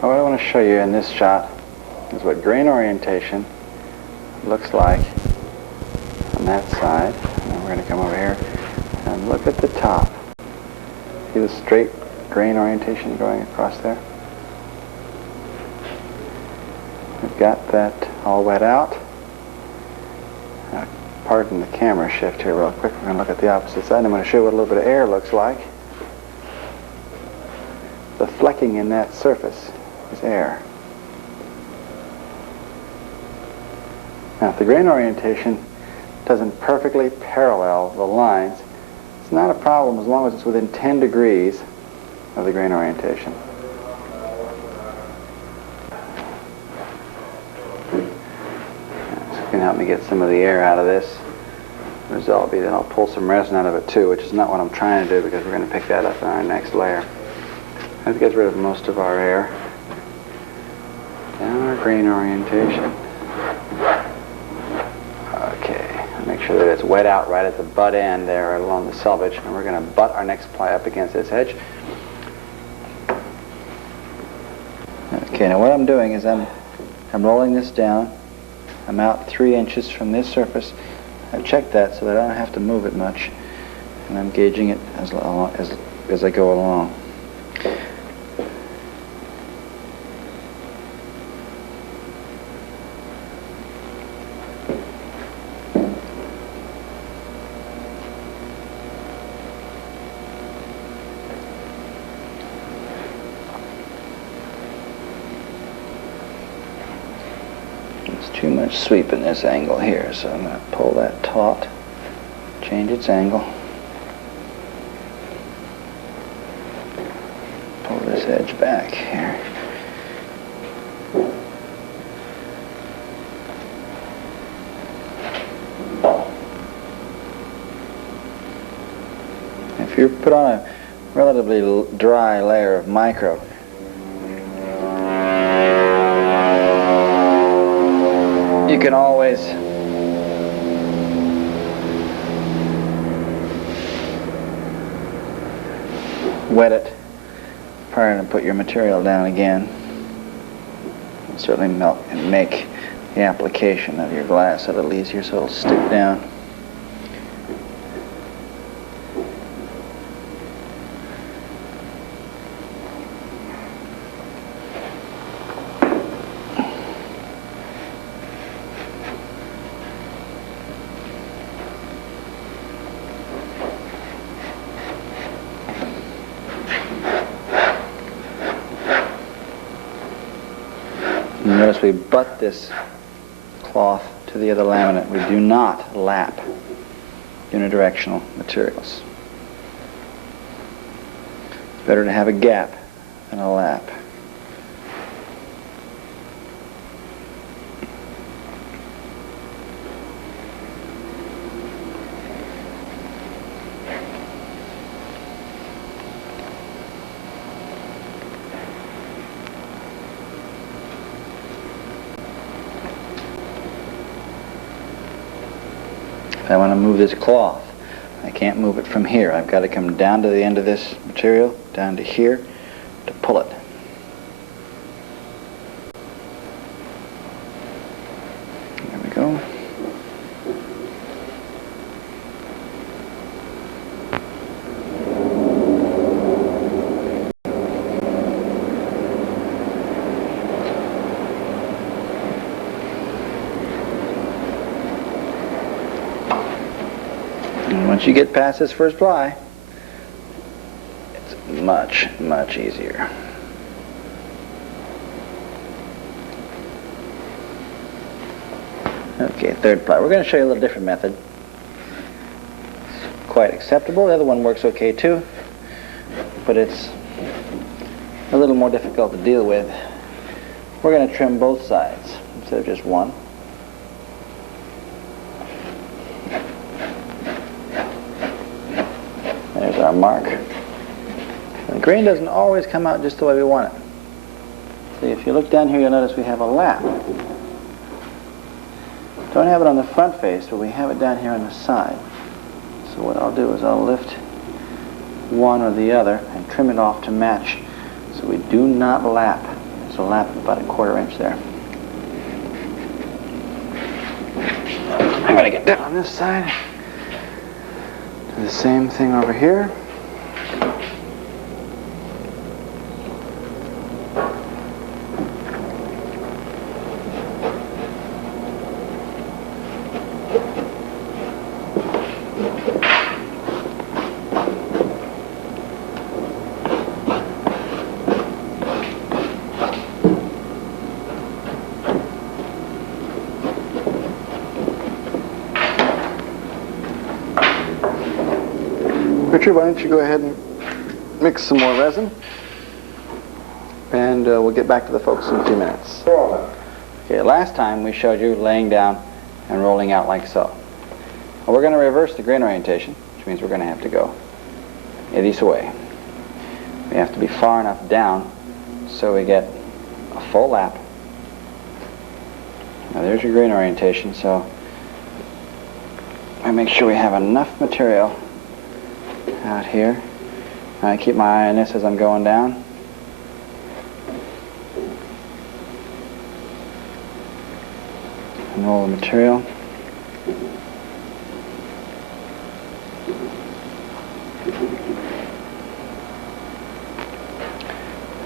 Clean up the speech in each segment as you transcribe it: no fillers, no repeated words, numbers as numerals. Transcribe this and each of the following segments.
What I want to show you in this shot is what grain orientation looks like on that side. And we're going to come over here and look at the top. See the straight grain orientation going across there? We've got that all wet out. Now, pardon the camera shift here real quick. We're going to look at the opposite side. I'm going to show you what a little bit of air looks like. The flecking in that surface is air. Now, if the grain orientation doesn't perfectly parallel the lines, it's not a problem as long as it's within 10 degrees of the grain orientation. This can help me get some of the air out of this. The result will be that I'll pull some resin out of it too, which is not what I'm trying to do because we're going to pick that up in our next layer. That gets rid of most of our air. Down our grain orientation. Okay, make sure that it's wet out right at the butt end there, right along the selvage, and we're going to butt our next ply up against this edge. Okay, now what I'm doing is I'm rolling this down. I'm out 3 inches from this surface. I've checked that so that I don't have to move it much, and I'm gauging it as I go along. Too much sweep in this angle here, so I'm going to pull that taut, change its angle, pull this edge back here. If you put on a relatively dry layer of micro, you can always wet it prior to put your material down again. It'll certainly melt and make the application of your glass a little easier so it'll stick down. Notice we butt this cloth to the other laminate. We do not lap unidirectional materials. It's better to have a gap than a lap. I want to move this cloth. I can't move it from here. I've got to come down to the end of this material, down to here, to pull it. There we go. Once you get past this first ply, it's much, much easier. Okay, third ply. We're going to show you a little different method. It's quite acceptable. The other one works okay too, but it's a little more difficult to deal with. We're going to trim both sides instead of just one. There's our mark. The grain doesn't always come out just the way we want it. See, if you look down here, you'll notice we have a lap. Don't have it on the front face, but we have it down here on the side. So what I'll do is I'll lift one or the other and trim it off to match so we do not lap this a lap of about 1/4 inch there. I'm going to get down on this side. Do the same thing over here. Richard, why don't you go ahead and mix some more resin, and we'll get back to the folks in a few minutes. Okay, last time we showed you laying down and rolling out like so. Well, we're going to reverse the grain orientation, which means we're going to have to go this way. We have to be far enough down so we get a full lap. Now there's your grain orientation, so I make sure we have enough material out here. I keep my eye on this as I'm going down. And roll the material.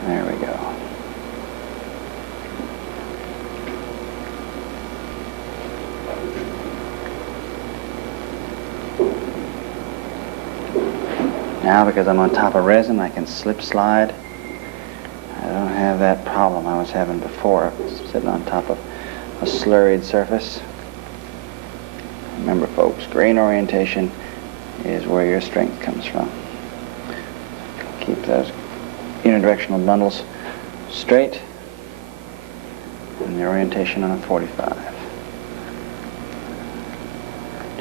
There we go. Now, because I'm on top of resin, I can slip slide. I don't have that problem I was having before, sitting on top of a slurried surface. Remember, folks, grain orientation is where your strength comes from. Keep those unidirectional bundles straight and the orientation on a 45.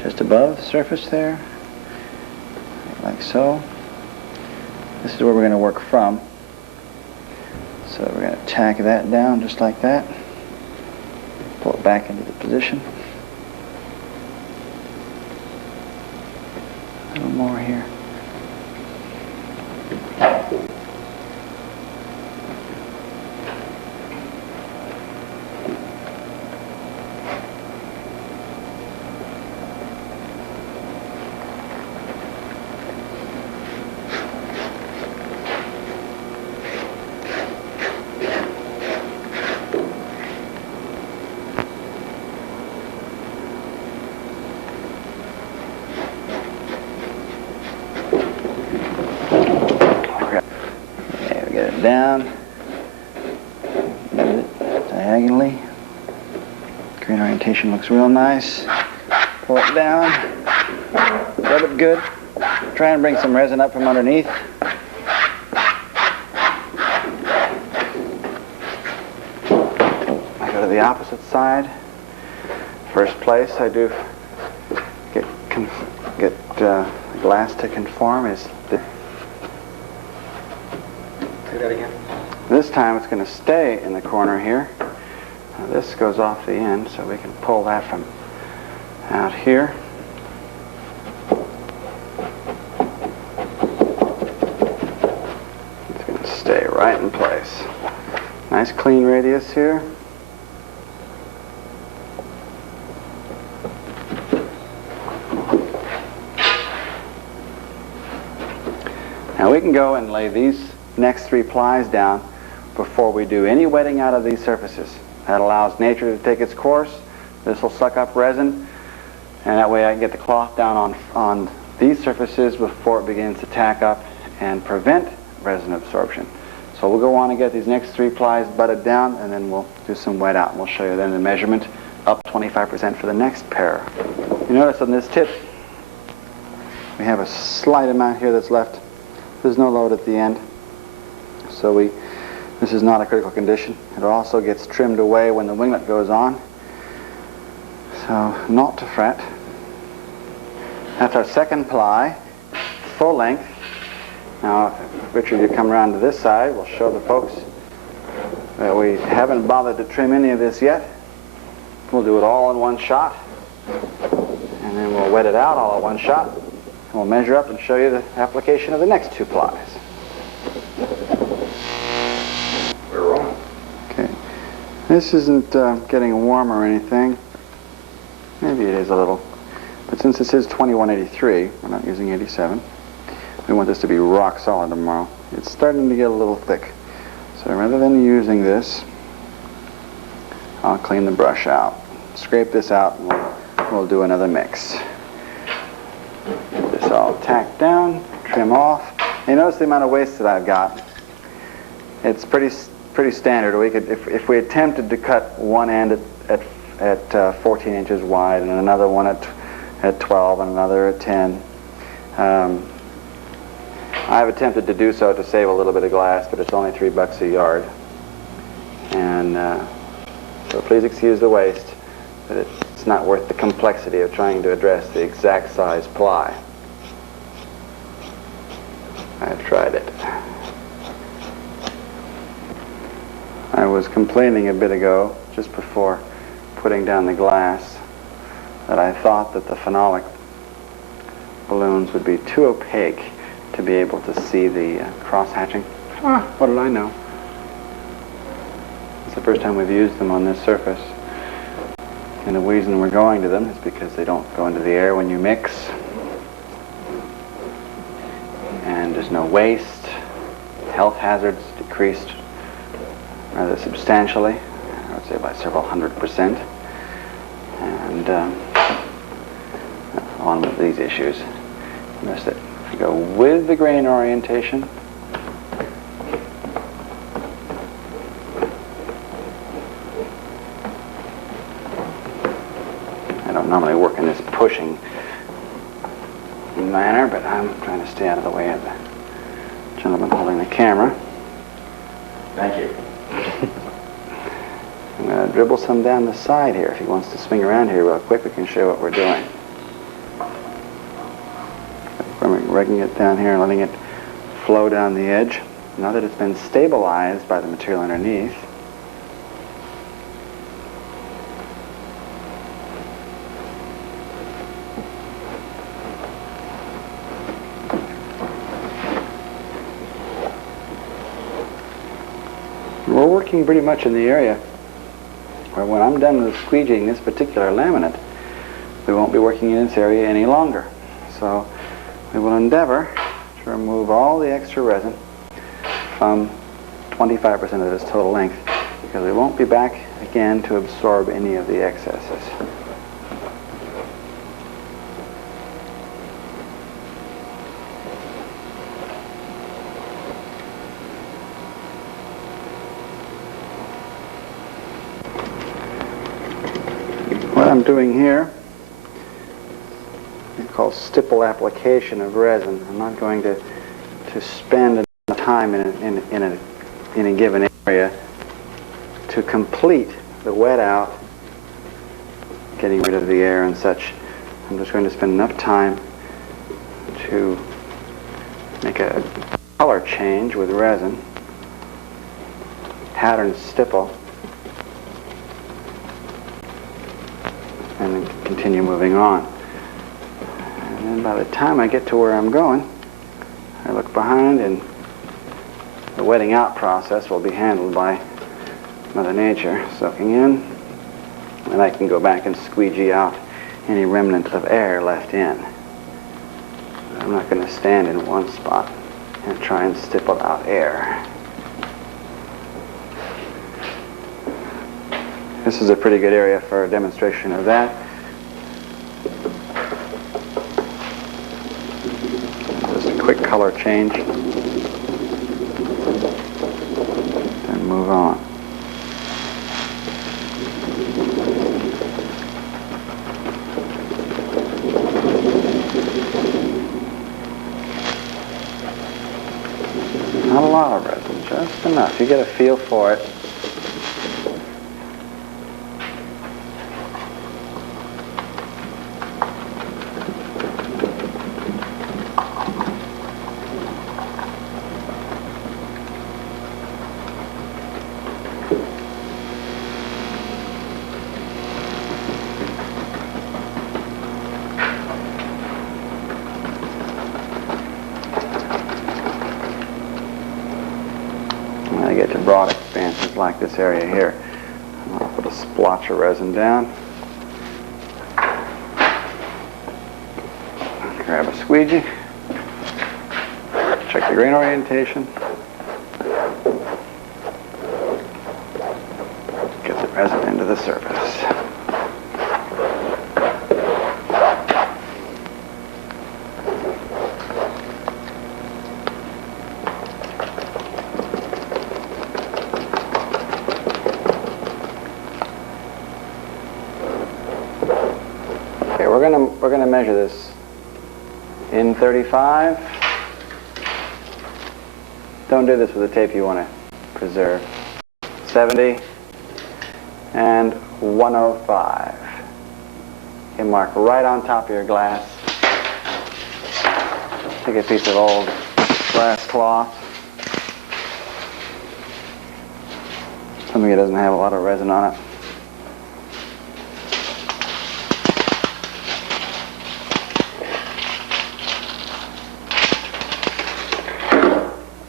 Just above the surface there, like so. This is where we're going to work from. So we're going to tack that down just like that. Pull it back into the position. A little more here. Down, diagonally. Grain orientation looks real nice. Pull it down, rub it good. Try and bring some resin up from underneath. I go to the opposite side. First place I do get glass to conform is the. That again. This time it's going to stay in the corner here. Now this goes off the end, so we can pull that from out here. It's going to stay right in place. Nice clean radius here. Now we can go and lay these next 3 plies down before we do any wetting out of these surfaces. That allows nature to take its course. This will suck up resin, and that way I can get the cloth down on these surfaces before it begins to tack up and prevent resin absorption. So we'll go on and get these next 3 plies butted down, and then we'll do some wet out. And we'll show you then the measurement, up 25% for the next pair. You notice on this tip, we have a slight amount here that's left. There's no load at the end. So this is not a critical condition. It also gets trimmed away when the winglet goes on. So not to fret. That's our second ply, full length. Now, Richard, you come around to this side. We'll show the folks that we haven't bothered to trim any of this yet. We'll do it all in one shot. And then we'll wet it out all in one shot. And we'll measure up and show you the application of the next 2 plies. This isn't getting warm or anything. Maybe it is a little. But since this is 2183, we're not using 87. We want this to be rock solid tomorrow. It's starting to get a little thick. So rather than using this, I'll clean the brush out. Scrape this out and we'll do another mix. Get this all tacked down, trim off. You notice the amount of waste that I've got. It's pretty standard. We could, if we attempted to cut one end at 14 inches wide and another one at 12 and another at 10. I've attempted to do so to save a little bit of glass, but it's only $3 a yard. And so please excuse the waste, but it's not worth the complexity of trying to address the exact size ply. I've tried it. I was complaining a bit ago, just before putting down the glass, that I thought that the phenolic balloons would be too opaque to be able to see the cross-hatching. What did I know? It's the first time we've used them on this surface. And the reason we're going to them is because they don't go into the air when you mix. And there's no waste. Health hazards decreased rather substantially. I would say by several 100%. And on with these issues. Notice that if you go with the grain orientation, I don't normally work in this pushing manner, but I'm trying to stay out of the way of the gentleman holding the camera. Thank you. I'm going to dribble some down the side here. If he wants to swing around here real quick, we can show what we're doing. I'm rigging it down here and letting it flow down the edge. Now that it's been stabilized by the material underneath, we're working pretty much in the area where when I'm done with squeegeeing this particular laminate, we won't be working in this area any longer. So we will endeavor to remove all the extra resin from 25% of this total length, because we won't be back again to absorb any of the excesses. What I'm doing here is called stipple application of resin. I'm not going to spend enough time in a given area to complete the wet out, getting rid of the air and such. I'm just going to spend enough time to make a color change with resin, pattern stipple, and then continue moving on. And then by the time I get to where I'm going, I look behind, and the wetting out process will be handled by Mother Nature, soaking in, and I can go back and squeegee out any remnant of air left in. I'm not going to stand in one spot and try and stipple out air. This is a pretty good area for a demonstration of that. Just a quick color change, and move on. Not a lot of resin, just enough. You get a feel for it. I get to broad expanses like this area here. splotch of resin down. Grab a squeegee. Check the grain orientation. Get the resin into the surface. Okay, we're gonna measure this in 35. Don't do this with a tape you want to preserve. 70 and 105. You mark right on top of your glass. Take a piece of old glass cloth. Something that doesn't have a lot of resin on it.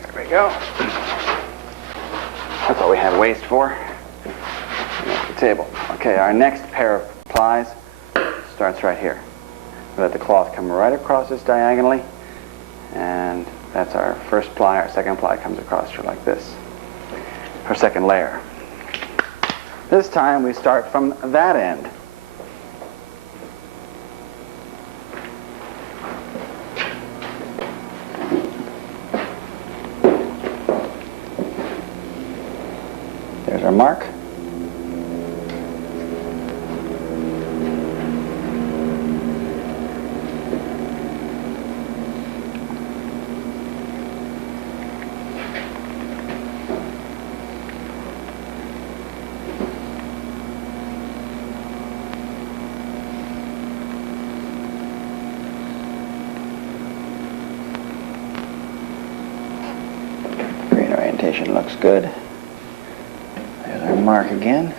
There we go. That's all we have waste for. The table. Okay, our next pair of plies starts right here. We let the cloth come right across this diagonally, and that's our first ply. Our second ply comes across here like this. Our second layer. This time we start from that end. There's our mark. Grain orientation looks good. There's our mark again.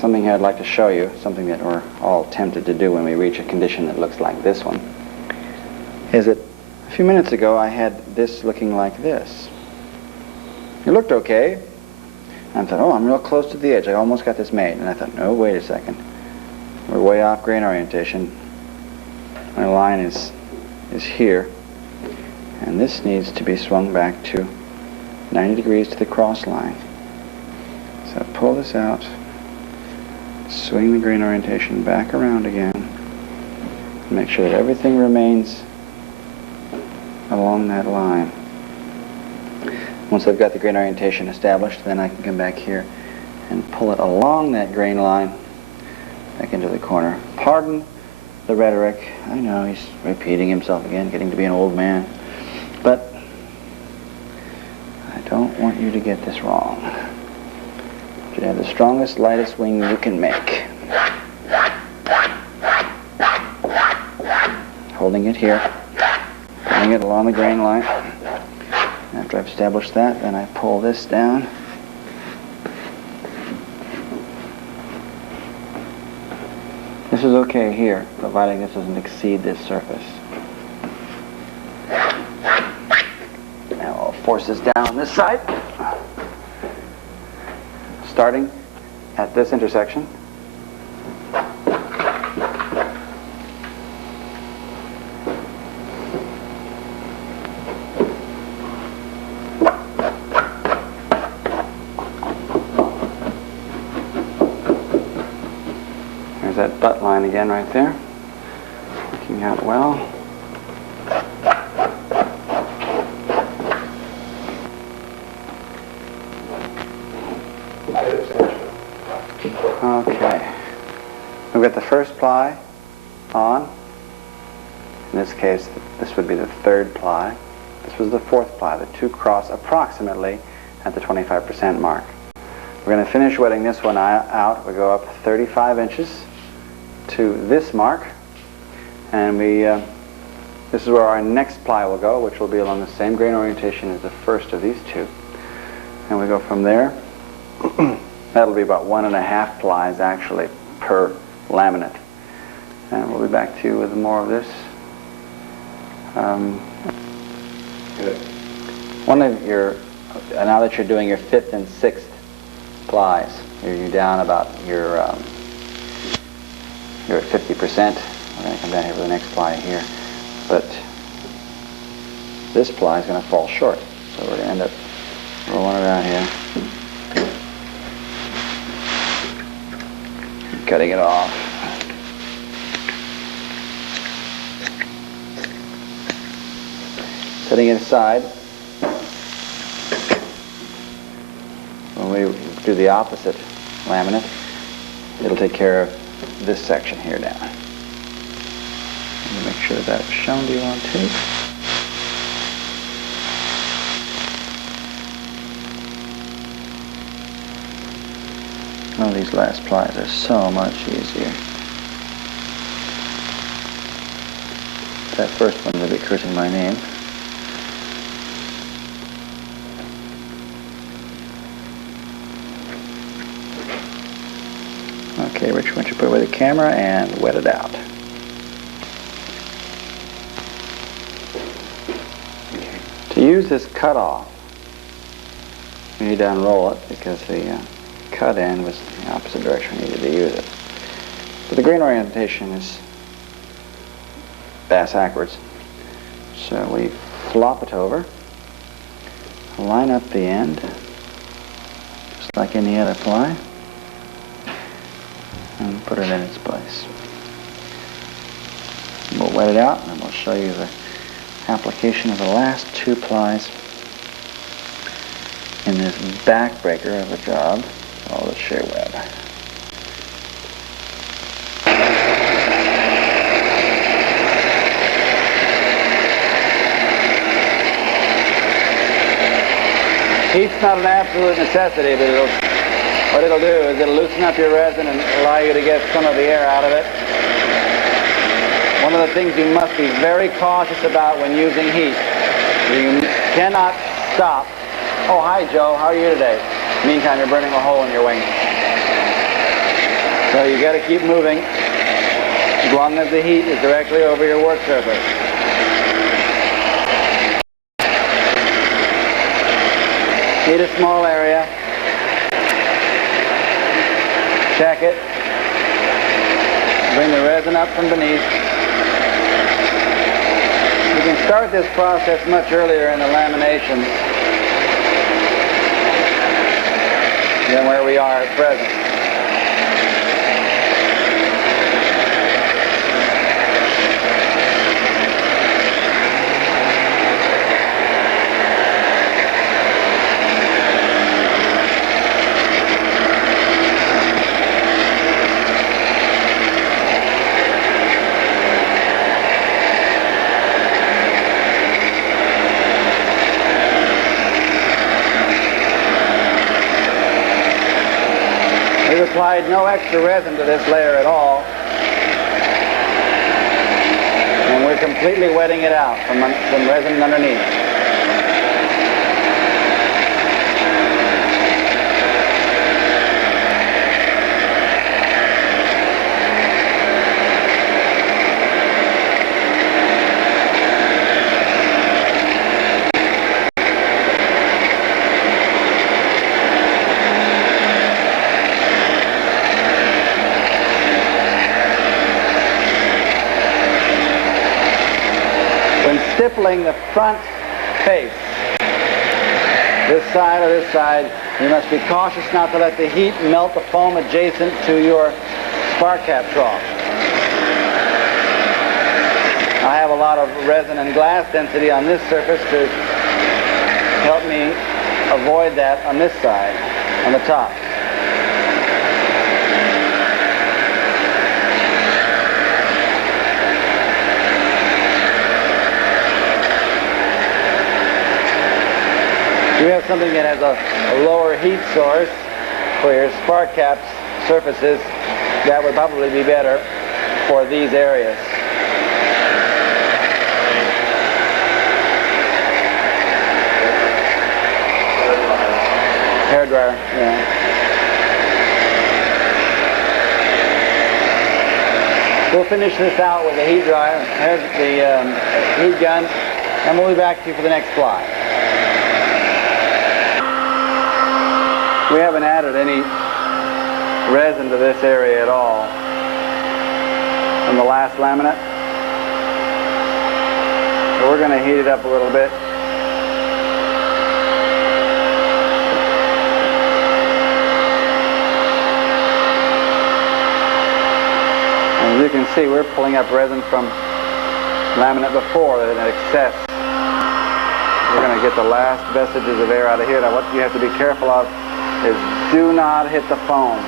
Something I'd like to show you, something that we're all tempted to do when we reach a condition that looks like this one, is that a few minutes ago I had this looking like this. It looked okay. And I thought, oh, I'm real close to the edge. I almost got this made. And I thought, no, wait a second. We're way off grain orientation. My line is here. And this needs to be swung back to 90 degrees to the cross line. So pull this out. Swing the grain orientation back around again. Make sure that everything remains along that line. Once I've got the grain orientation established, then I can come back here and pull it along that grain line back into the corner. Pardon the rhetoric. I know he's repeating himself again, getting to be an old man. But I don't want you to get this wrong. You have the strongest, lightest wing you can make. Holding it here, pulling it along the grain line. After I've established that, then I pull this down. This is okay here, providing this doesn't exceed this surface. Now I'll force this down on this side. Starting at this intersection. There's that butt line again right there. Working out well. Okay. We've got the first ply on. In this case, this would be the third ply. This was the fourth ply. The two cross approximately at the 25% mark. We're going to finish wetting this one out. We go up 35 inches to this mark, and this is where our next ply will go, which will be along the same grain orientation as the first of these two. And we go from there. That'll be about 1.5 plies actually per laminate. And we'll be back to you with more of this. Good. One of your, now that you're doing your 5th and 6th plies, you're down about you're at 50%. I'm going to come down here for the next ply here. But this ply is going to fall short. So we're going to end up rolling it out here. Cutting it off. Setting it aside. When we do the opposite laminate, it'll take care of this section here now. Let me make sure that was shown to you on tape. Oh, these last plies are so much easier. That first one will be cursing my name. Okay, Rich, why don't you put away the camera and wet it out. To use this cutoff, you need to unroll it because the cut end was the opposite direction we needed to use it. But the grain orientation is bass-backwards. So we flop it over, line up the end, just like any other ply, and put it in its place. We'll wet it out, and we'll show you the application of the last 2 plies in this backbreaker of a job called the shear web. Heat's not an absolute necessity, but what it'll do is it'll loosen up your resin and allow you to get some of the air out of it. One of the things you must be very cautious about when using heat, you cannot stop. Oh, hi, Joe. How are you today? Meantime, you're burning a hole in your wing. So you got to keep moving as long as the heat is directly over your work surface. Need a small area. Check it. Bring the resin up from beneath. You can start this process much earlier in the lamination than where we are at present. We've applied no extra resin to this layer at all, and we're completely wetting it out from resin underneath. Stippling the front face, this side or this side, you must be cautious not to let the heat melt the foam adjacent to your spark cap trough. I have a lot of resin and glass density on this surface to help me avoid that on this side, on the top. You have something that has a lower heat source for your spark caps surfaces, that would probably be better for these areas. Hairdryer, yeah. We'll finish this out with the heat dryer, the heat gun, and we'll be back to you for the next ply. We haven't added any resin to this area at all from the last laminate. So we're going to heat it up a little bit. As you can see, we're pulling up resin from laminate before that had excess. We're going to get the last vestiges of air out of here. Now what you have to be careful of is do not hit the foam.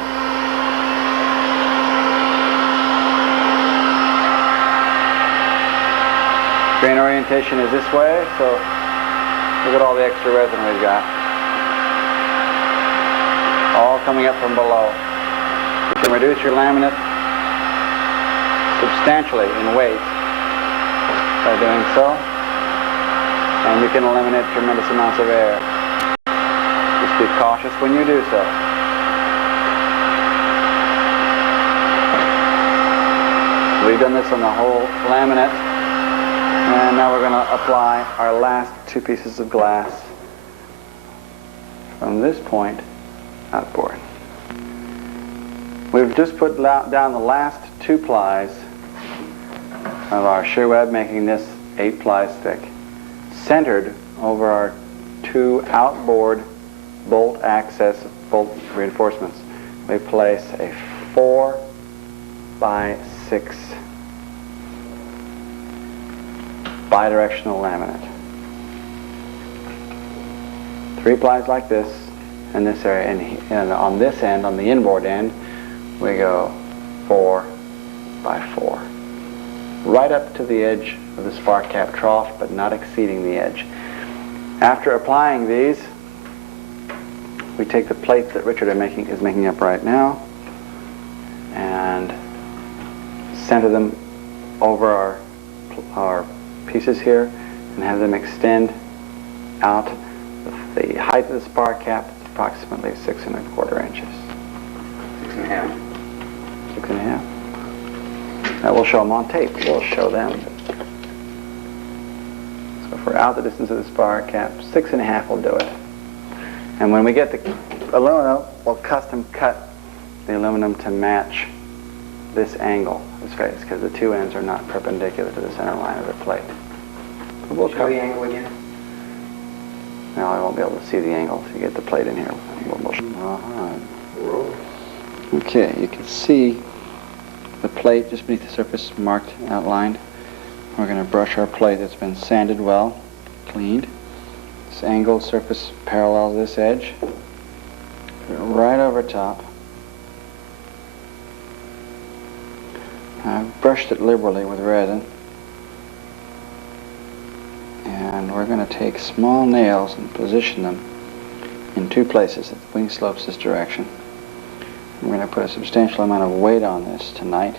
Grain orientation is this way, so look at all the extra resin we've got. All coming up from below. You can reduce your laminate substantially in weight by doing so, and you can eliminate tremendous amounts of air. Just be cautious when you do so. We've done this on the whole laminate, and now we're going to apply our last two pieces of glass from this point outboard. We've just put down the last two plies of our shear web, making this 8 plies thick, centered over our two outboard bolt access bolt reinforcements. We place a 4 by 6 bidirectional laminate. 3 plies like this in this area, and on this end, on the inboard end, we go 4 by 4. Right up to the edge of the spark cap trough, but not exceeding the edge. After applying these, we take the plates that Richard is making up right now and center them over our pieces here and have them extend out. The height of the spark cap is approximately 6 1/4 inches. 6 1/2. 6 1/2. That will show them on tape. We'll show them. So if we're out the distance of the spark cap, 6 1/2 will do it. And when we get the aluminum, we'll custom cut the aluminum to match this angle, this face, because the two ends are not perpendicular to the center line of the plate. But we'll Show the angle again. Now I won't be able to see the angle if you get the plate in here. Okay, you can see the plate just beneath the surface, marked, outlined. We're going to brush our plate that's been sanded well, cleaned. This angled surface parallels this edge. Right over top. I've brushed it liberally with resin. And we're going to take small nails and position them in 2 places that the wing slopes this direction. We're going to put a substantial amount of weight on this tonight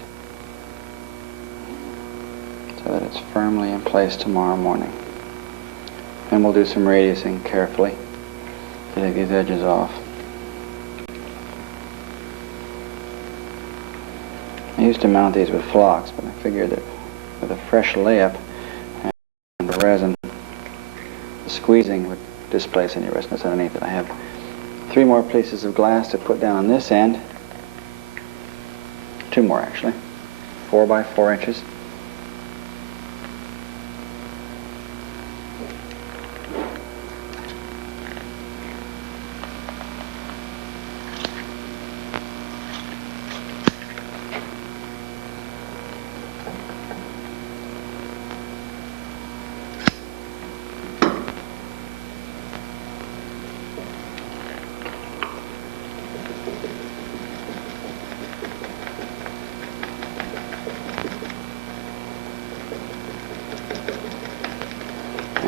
so that it's firmly in place tomorrow morning. And we'll do some radiusing carefully to take these edges off. I used to mount these with flocks, but I figured that with a fresh layup and the resin, the squeezing would displace any resin that's underneath it. I have 3 more pieces of glass to put down on this end. 2 more actually. 4 by 4 inches.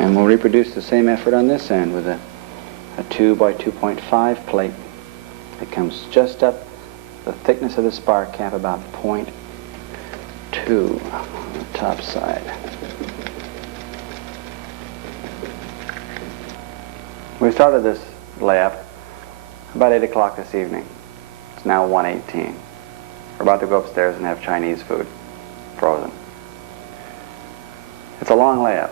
And we'll reproduce the same effort on this end with the 2 by 2.5 plate. It comes just up the thickness of the spar cap, about 0.2 on the top side. We started this layup about 8 o'clock this evening. It's now 1:18. We're about to go upstairs and have Chinese food, frozen. It's a long layup,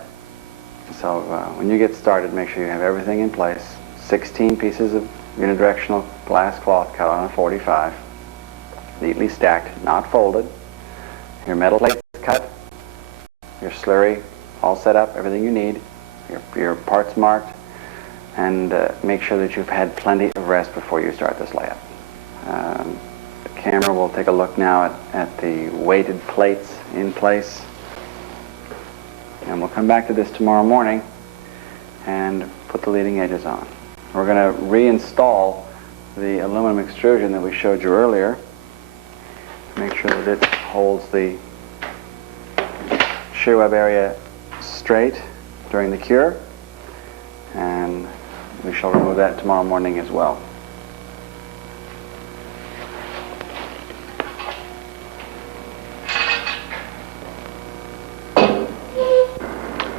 so when you get started, make sure you have everything in place. 16 pieces of unidirectional glass cloth cut on a 45, neatly stacked, not folded. Your metal plates cut, your slurry all set up, everything you need, your parts marked, and make sure that you've had plenty of rest before you start this layup. The camera will take a look now at the weighted plates in place, and we'll come back to this tomorrow morning and put the leading edges on. We're going to reinstall the aluminum extrusion that we showed you earlier. Make sure that it holds the shear web area straight during the cure, and we shall remove that tomorrow morning as well.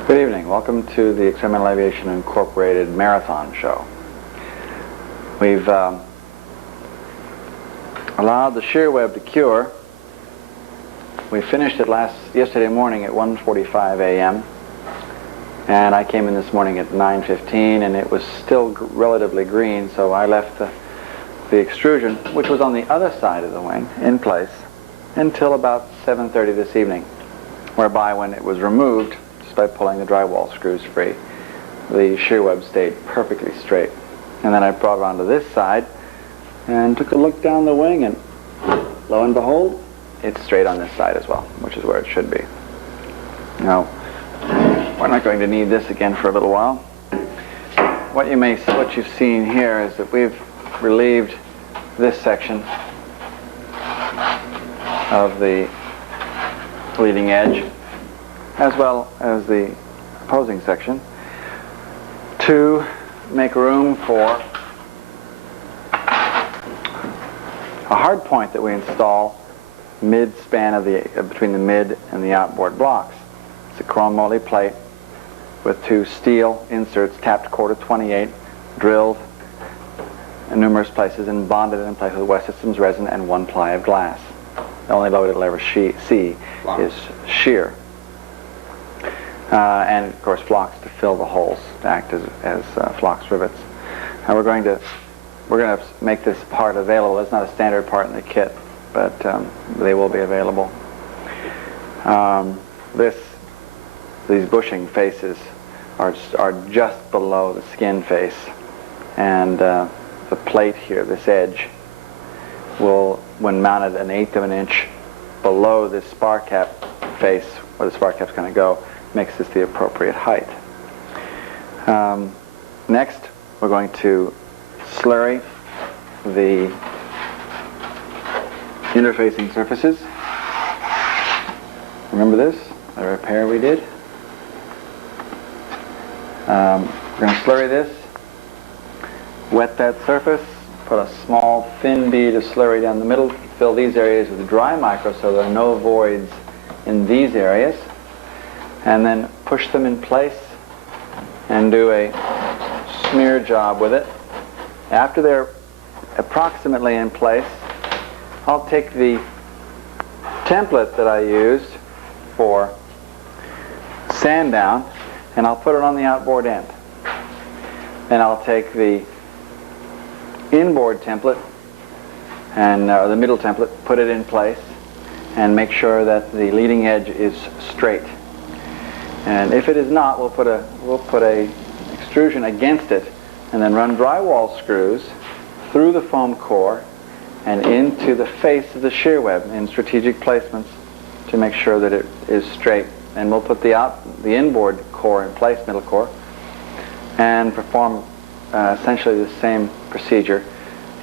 Good evening. Welcome to the Experimental Aviation Incorporated Marathon Show. We've allowed the shear web to cure. We finished it yesterday morning at 1:45 a.m. and I came in this morning at 9:15, and it was still relatively green, so I left the extrusion, which was on the other side of the wing, in place until about 7:30 this evening, whereby when it was removed, just by pulling the drywall screws free, the shear web stayed perfectly straight. And then I brought it onto this side and took a look down the wing, and lo and behold, it's straight on this side as well, which is where it should be. Now, we're not going to need this again for a little while. What you've seen here is that we've relieved this section of the leading edge, as well as the opposing section, to make room for a hard point that we install mid-span of between the mid and the outboard blocks. It's a chrome moly plate with 2 steel inserts tapped 1/4-28, drilled in numerous places and bonded in place with West Systems resin and 1 ply of glass. The only load it'll ever see is shear. And of course flocks to fill the holes, to act as flocks rivets. Now we're going to make this part available. It's not a standard part in the kit, but they will be available. These bushing faces are just below the skin face, and the plate here, this edge, will, when mounted 1/8 of an inch below this spar cap face, where the spar cap's going to go, makes this the appropriate height. Next, we're going to slurry the interfacing surfaces. Remember this, the repair we did? We're going to slurry this, wet that surface, put a small thin bead of slurry down the middle, fill these areas with dry micro so there are no voids in these areas, and then push them in place and do a smear job with it. After they're approximately in place, I'll take the template that I used for sand down and I'll put it on the outboard end. Then I'll take the inboard template and the middle template, put it in place, and make sure that the leading edge is straight. And if it is not, we'll put a extrusion against it, and then run drywall screws through the foam core and into the face of the shear web in strategic placements to make sure that it is straight. And we'll put the inboard core in place, middle core, and perform essentially the same procedure.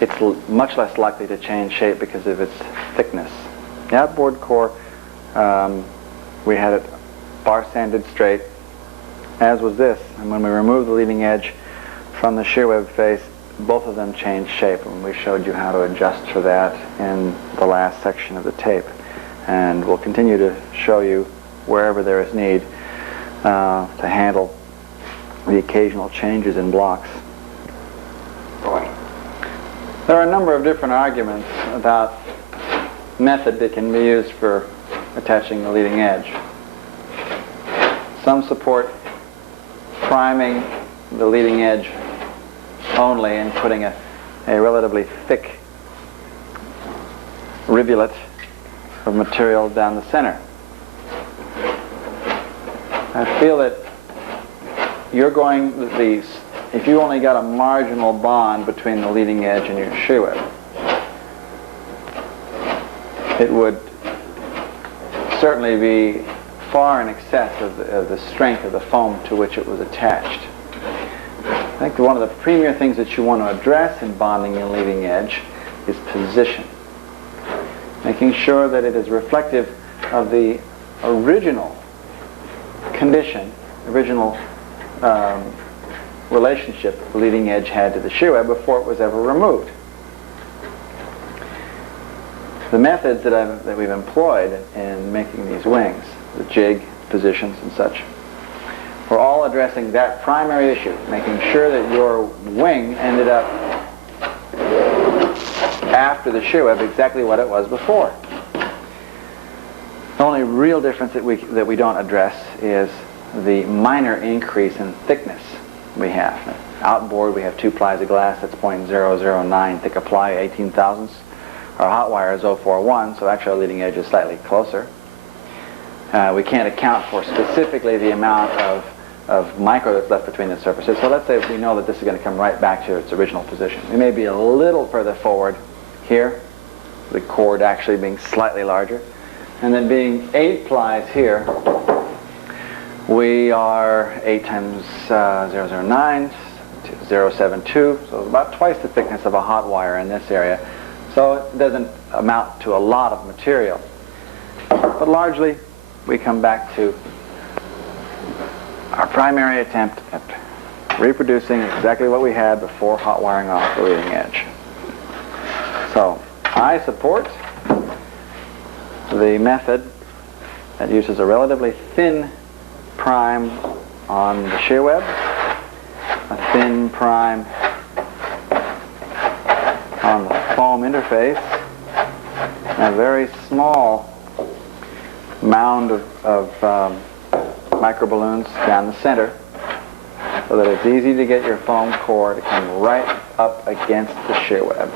It's much less likely to change shape because of its thickness. The outboard core, we had it bar sanded straight, as was this. And when we removed the leading edge from the shear web face, both of them change shape, and we showed you how to adjust for that in the last section of the tape. And we'll continue to show you wherever there is need to handle the occasional changes in blocks. There are a number of different arguments about method that can be used for attaching the leading edge. Some support priming the leading edge only and putting a relatively thick rivulet of material down the center. I feel that if you only got a marginal bond between the leading edge and your shear web, it would certainly be far in excess of the strength of the foam to which it was attached. I think one of the premier things that you want to address in bonding your leading edge is position. Making sure that it is reflective of the original condition, original relationship the leading edge had to the shear web before it was ever removed. The methods that we've employed in making these wings, the jig, positions, and such, we're all addressing that primary issue, making sure that your wing ended up after the shear web exactly what it was before. The only real difference that we don't address is the minor increase in thickness we have. Outboard we have 2 plies of glass, that's .009 thick a ply, 18 thousandths. Our hot wire is 041, so actually our leading edge is slightly closer. We can't account for specifically the amount of micro that's left between the surfaces. So let's say we know that this is going to come right back to its original position. We may be a little further forward here, the cord actually being slightly larger. And then being 8 plies here, we are 8 times 009, 072, so about twice the thickness of a hot wire in this area. So it doesn't amount to a lot of material. But largely, we come back to our primary attempt at reproducing exactly what we had before hot wiring off the leading edge. So I support the method that uses a relatively thin prime on the shear web, a thin prime on the foam interface, and a very small mound of microballoons down the center, so that it's easy to get your foam core to come right up against the shear web.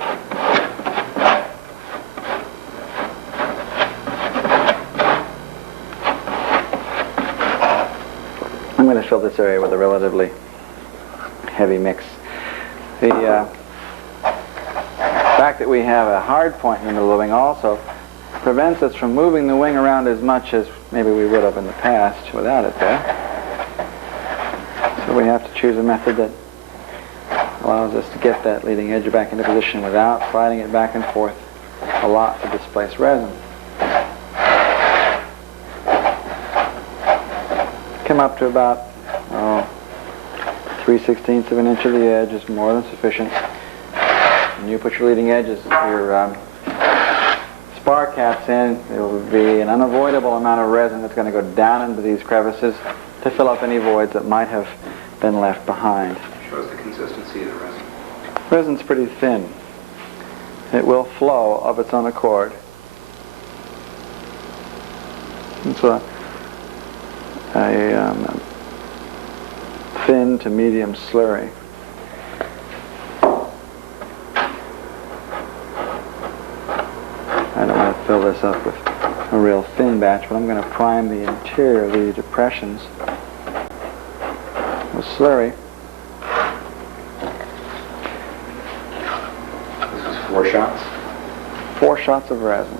I'm going to fill this area with a relatively heavy mix. The fact that we have a hard point in the middle of the wing also prevents us from moving the wing around as much as maybe we would have in the past without it there. So we have to choose a method that allows us to get that leading edge back into position without sliding it back and forth a lot to displace resin. Come up to about 3/16 of an inch of the edge is more than sufficient. When you put your leading edges, your spar caps in, there will be an unavoidable amount of resin that's going to go down into these crevices to fill up any voids that might have been left behind. Show us the consistency of the resin. Resin's pretty thin. It will flow of its own accord. It's a thin to medium slurry. I don't want to fill this up with a real thin batch, but I'm going to prime the interior of the depressions with slurry. This is 4 shots? 4 shots of resin.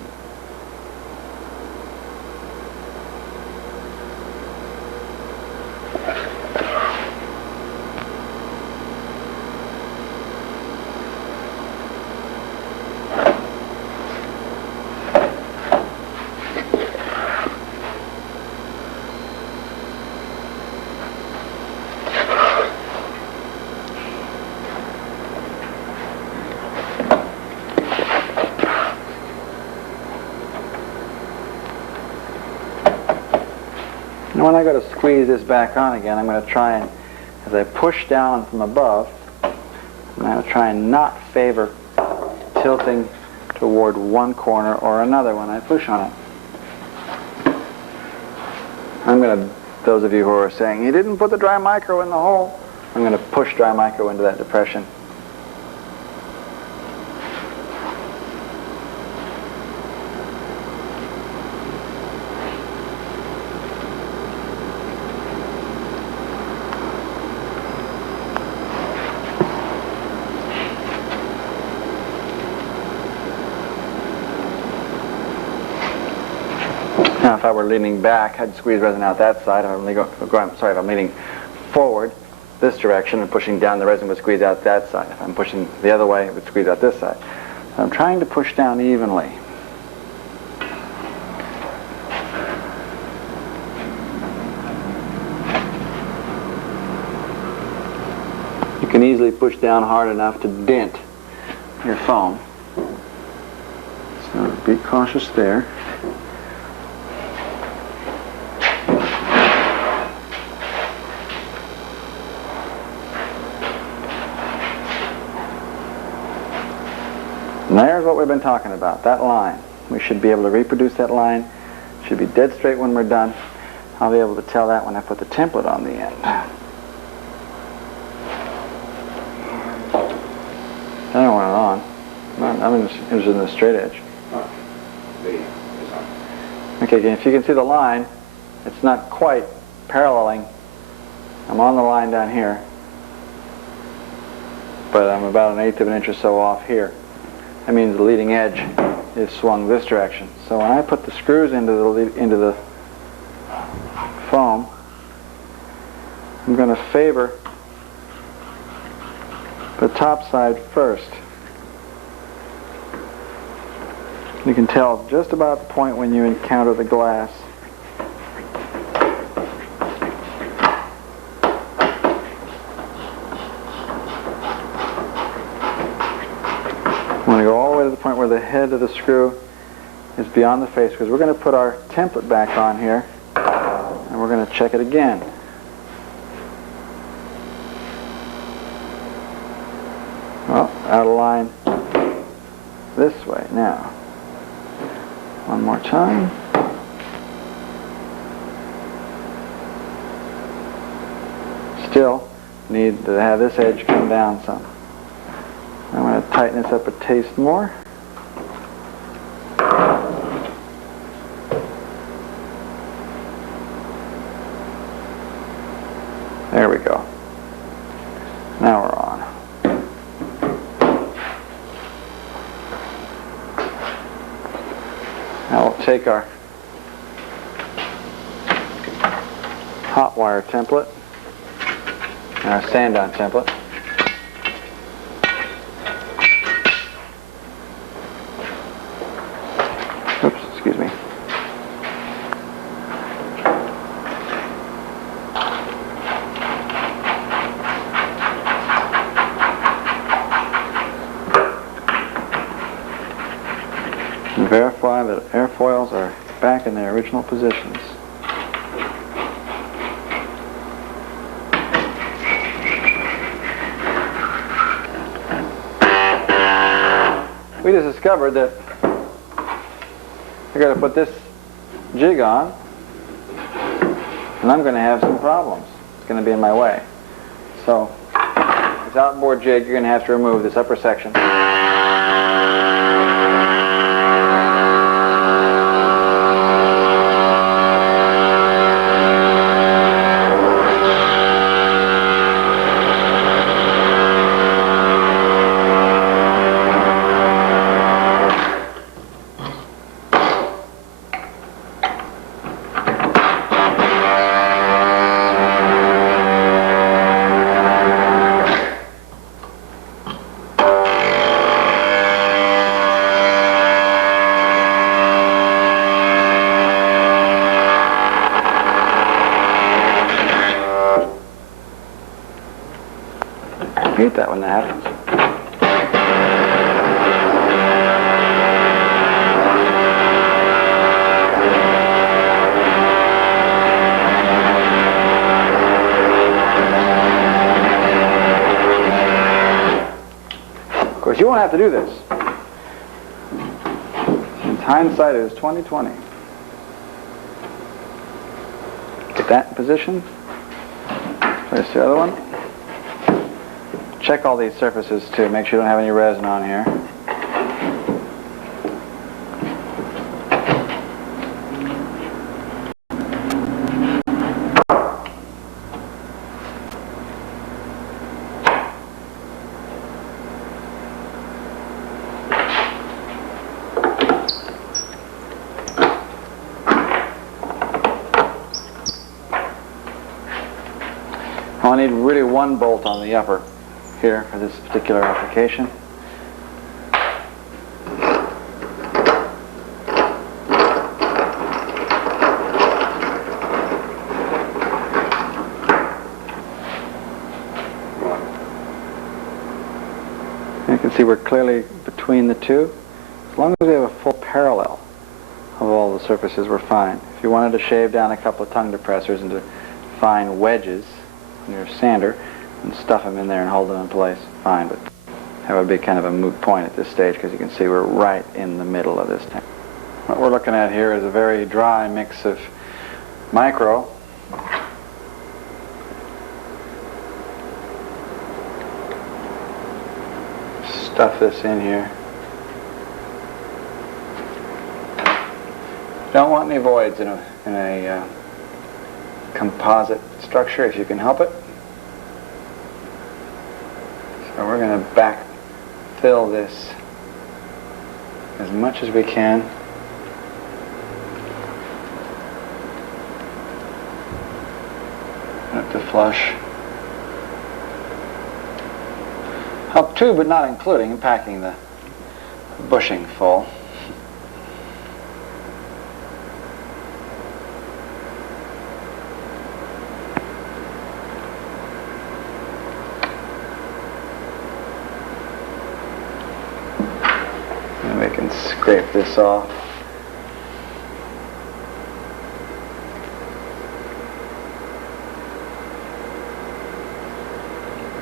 And when I go to squeeze this back on again, I'm going to try and, as I push down from above, I'm going to try and not favor tilting toward one corner or another when I push on it. I'm going to, those of you who are saying, you didn't put the dry micro in the hole, I'm going to push dry micro into that depression. Now, if I were leaning back, I'd squeeze resin out that side. If I'm leaning forward this direction and pushing down, the resin would squeeze out that side. If I'm pushing the other way, it would squeeze out this side. So I'm trying to push down evenly. You can easily push down hard enough to dent your foam. So be cautious there. And there's what we've been talking about, that line. We should be able to reproduce that line. It should be dead straight when we're done. I'll be able to tell that when I put the template on the end. I don't want it on. I'm interested in the straight edge. Okay, again, if you can see the line, it's not quite paralleling. I'm on the line down here, but I'm about 1/8 of an inch or so off here. That means the leading edge is swung this direction. So when I put the screws into the foam, I'm going to favor the top side first. You can tell just about the point when you encounter the glass. I'm going to go all the way to the point where the head of the screw is beyond the face, because we're going to put our template back on here and we're going to check it again. Well, out of line this way now. One more time. Still need to have this edge come down some. I'm going to tighten this up a taste more. There we go. Now we're on. Now we'll take our hot wire template and our sand-on template. Oops, excuse me. And verify that airfoils are back in their original positions. We just discovered that I got to put this jig on, and I'm going to have some problems. It's going to be in my way. So, this outboard jig, you're going to have to remove this upper section. I hate that when that happens. forgot to do this. In hindsight, it is 2020. Get that in position. Place the other one. Check all these surfaces too. Make sure you don't have any resin on here. I need really one bolt on the upper here for this particular application. You can see we're clearly between the two. As long as we have a full parallel of all the surfaces, we're fine. If you wanted to shave down a couple of tongue depressors into fine wedges on your sander and stuff them in there and hold them in place, fine, but that would be kind of a moot point at this stage because you can see we're right in the middle of this tank. What we're looking at here is a very dry mix of micro stuff this in here. Don't want any voids in a composite structure if you can help it. So we're going to backfill this as much as we can. Up to flush. Up to, but not including, packing the bushing full. And we can scrape this off.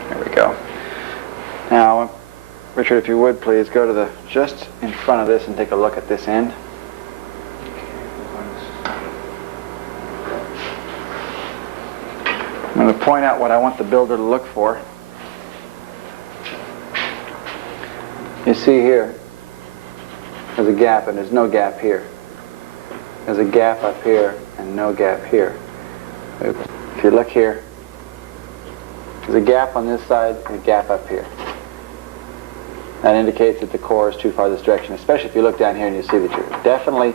There we go. Now, Richard, if you would please go to the just in front of this and take a look at this end. I'm going to point out what I want the builder to look for. You see here, there's a gap and there's no gap here. There's a gap up here and no gap here. If you look here, there's a gap on this side and a gap up here. That indicates that the core is too far this direction, especially if you look down here and you see that you're definitely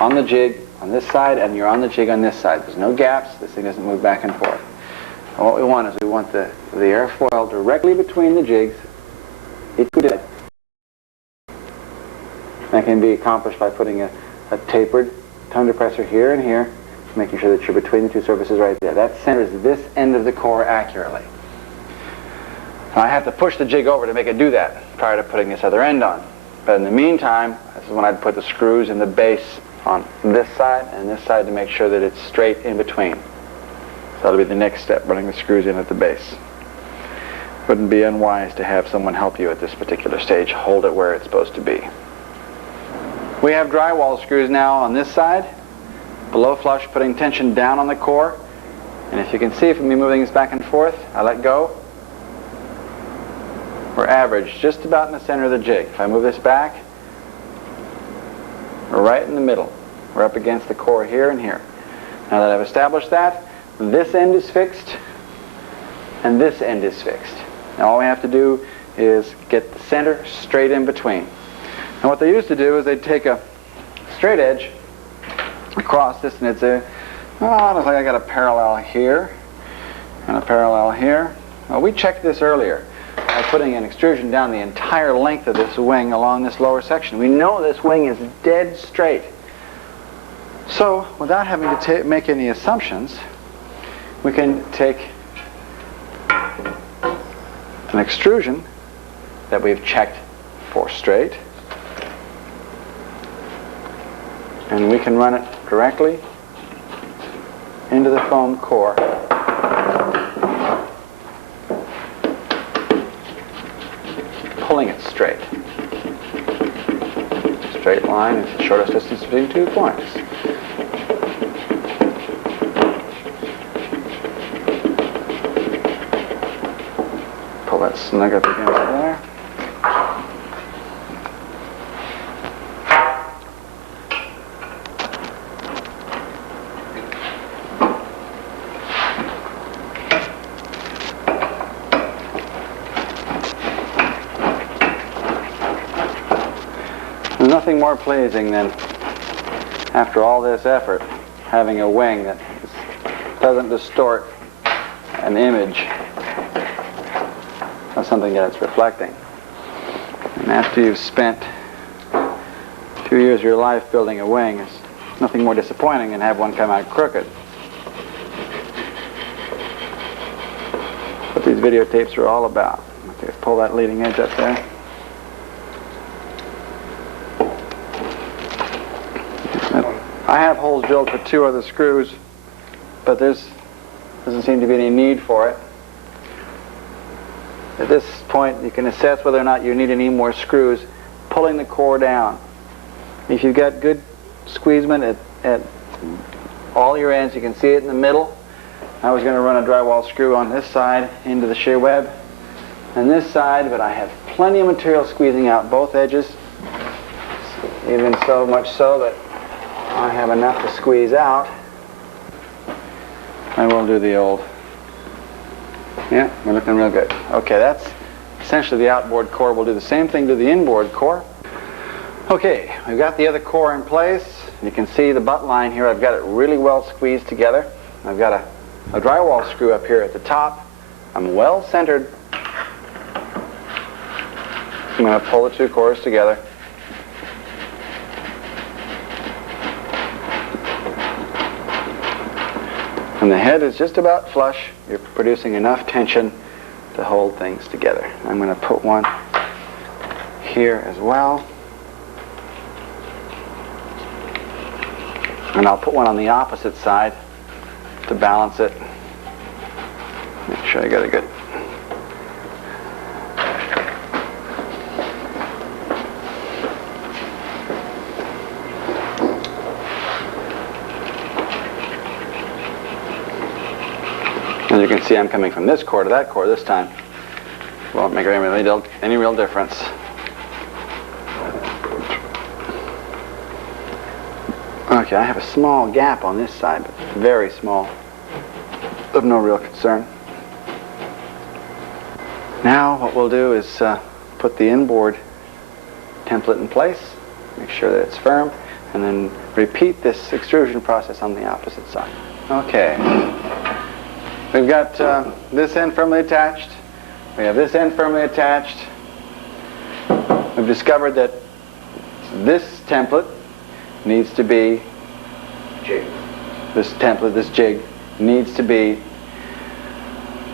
on the jig on this side and you're on the jig on this side. There's no gaps. This thing doesn't move back and forth. And what we want is we want the airfoil directly between the jigs. That can be accomplished by putting a tapered tongue depressor here and here, making sure that you're between the two surfaces right there. That centers this end of the core accurately. Now I have to push the jig over to make it do that prior to putting this other end on. But in the meantime, this is when I'd put the screws in the base on this side and this side to make sure that it's straight in between. So that'll be the next step, running the screws in at the base. Wouldn't be unwise to have someone help you at this particular stage. Hold it where it's supposed to be. We have drywall screws now on this side, below flush, putting tension down on the core. And if you can see from me moving this back and forth, I let go. We're average, just about in the center of the jig. If I move this back, we're right in the middle. We're up against the core here and here. Now that I've established that, this end is fixed, and this end is fixed. Now all we have to do is get the center straight in between. And what they used to do is they'd take a straight edge across this, and it'd say, oh, it looks like I got a parallel here and a parallel here. Well, we checked this earlier by putting an extrusion down the entire length of this wing along this lower section. We know this wing is dead straight. So, without having to make any assumptions, we can take an extrusion that we've checked for straight, and we can run it directly into the foam core. Pulling it straight. Straight line is the shortest distance between 2 points. Pull that snug up against there. There's nothing more pleasing than, after all this effort, having a wing that doesn't distort an image of something that it's reflecting. And after you've spent 2 years of your life building a wing, there's nothing more disappointing than have one come out crooked. What these videotapes are all about. Okay, pull that leading edge up there. I have holes drilled for 2 other screws, but there doesn't seem to be any need for it. At this point, you can assess whether or not you need any more screws, pulling the core down. If you've got good squeezement at all your ends, you can see it in the middle. I was going to run a drywall screw on this side into the shear web and this side, but I have plenty of material squeezing out both edges, even so much so that I have enough to squeeze out. I will do the old. Yeah, we're looking real good. Okay, that's essentially the outboard core. We'll do the same thing to the inboard core. Okay, we've got the other core in place. You can see the butt line here. I've got it really well squeezed together. I've got a drywall screw up here at the top. I'm well centered. I'm going to pull the 2 cores together. And the head is just about flush. You're producing enough tension to hold things together. I'm going to put one here as well. And I'll put one on the opposite side to balance it. Make sure I got a good. As you can see, I'm coming from this core to that core this time. Won't make any real difference. Okay, I have a small gap on this side, but very small, of no real concern. Now what we'll do is put the inboard template in place, make sure that it's firm, and then repeat this extrusion process on the opposite side. Okay. We've got this end firmly attached. We have this end firmly attached. We've discovered that this template needs to be Jig. This jig needs to be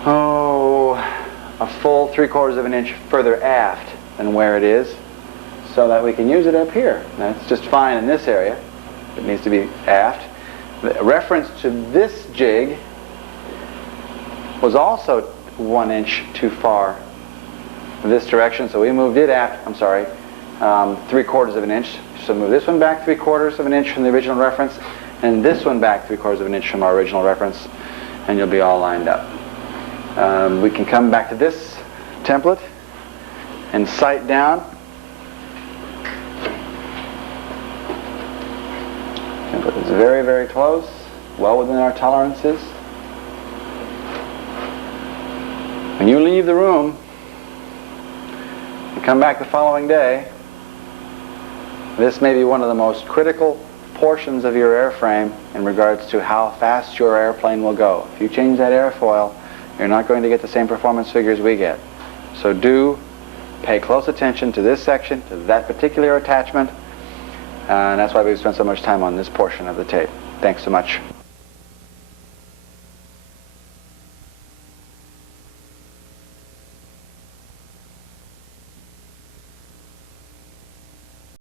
a full 3/4 of an inch further aft than where it is, so that we can use it up here. Now, it's just fine in this area. It needs to be aft. The reference to this jig was also 1 inch too far in this direction, so we moved it aft, 3/4 of an inch. So move this one back 3/4 of an inch from the original reference, and this one back 3/4 of an inch from our original reference, and you'll be all lined up. We can come back to this template and sight down. Template is very, very close, well within our tolerances. When you leave the room and come back the following day, this may be one of the most critical portions of your airframe in regards to how fast your airplane will go. If you change that airfoil, you're not going to get the same performance figures we get. So do pay close attention to this section, to that particular attachment, and that's why we've spent so much time on this portion of the tape. Thanks so much.